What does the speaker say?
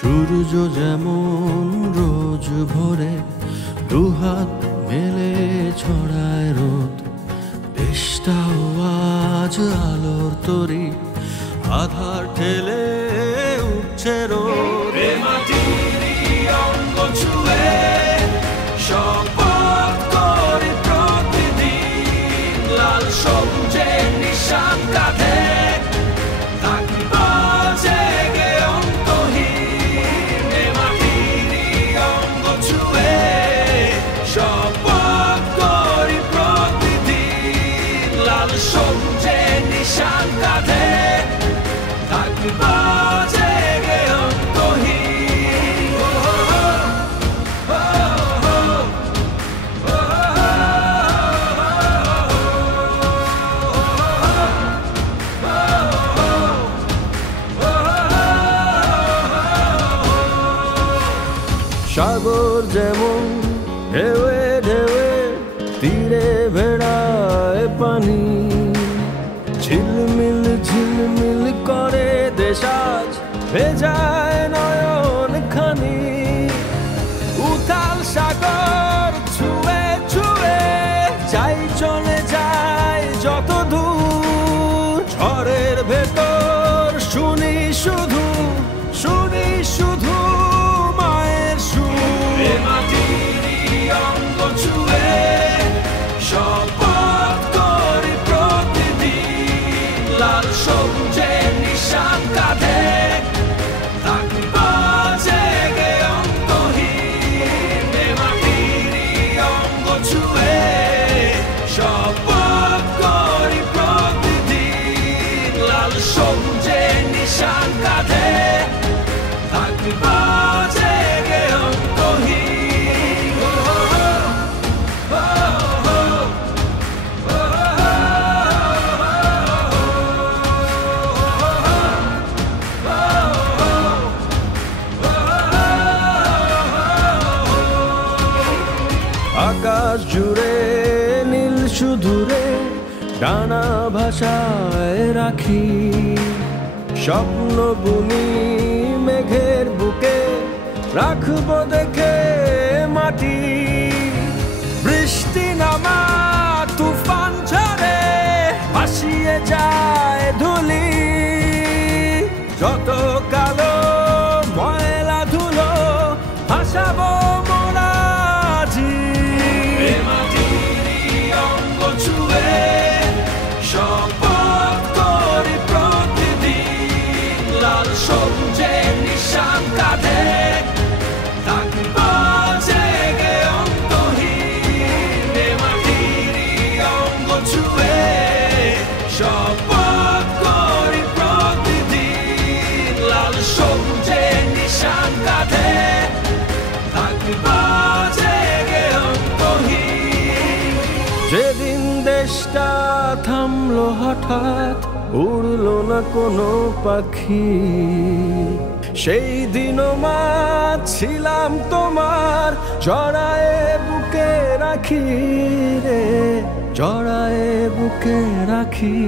সূর্য যেমন রোজ ভোরে দুহাত মেলে ছড়ায় রোদ, দেশটাও আজ আলোর তরি আধার ঠেলে উঠছে রোদ। মাটির অঙ্গ ছুঁয়ে শপথ করি প্রতিদিন, লাল সবুজের নিশান কাঁধে থাকব জেগে অন্তহীন। মাটির অঙ্গ ছুঁয়ে শপথ করি প্রতিদিন, লাল সবুজের নিশান কাঁধে থাকব জেগে অন্তহীন। সাগর যেমন ঢেউয়ে ঢেউয়ে তীরে ভেড়ায় পানি, ঝিলমিল ঝিলমিল করে দেশ আজ ভেজায় নয়ন খানি। উথাল সাগর ছুঁয়ে ছুঁয়ে যাই চলে যায় যত দূর, ঝড়ের ভেতর শুনি শুধু মায়ের সুর। মাটির অঙ্গ ছুঁয়ে শপথ করি প্রতিদিন, লাল সবুজের নিশান কাঁধে থাকব জেগে অন্তহীন। মাটির অঙ্গ ছুঁয়ে শপথ করি প্রতিদিন, লাল সবুজের নিশান কাঁধে থাকব জেগে অন্তহীন। আকাশ জুড়ে নীল শুধুরে ডানা ভাষায় রাখি, স্বপ্ন বুনি মেঘের বুকে রাখবো দেখে মাটি। বৃষ্টি নামা তুফান ঝড়ে ভাসিয়ে যায় ধুলি, যত কালো ময়লা ধুলো ভাসাবো মোরা জি। মাটির অঙ্গ ছুঁয়ে শপথ করি প্রতিদিন, লাল সবুজের নিশান কাঁধে থাকব জেগে অন্তহীন। মাটির অঙ্গ ছুঁয়ে শপথ করি প্রতিদিন, লাল সবুজের নিশান কাঁধে থাকব জেগে অন্তহীন। যেদিন দেশটা থামলো হঠাৎ, উড়লো না কোনো পাখি, সেই দিনও মা ছিলাম তোমার, জড়ায়ে বুকে রাখি রে, জড়ায়ে বুকে রাখি।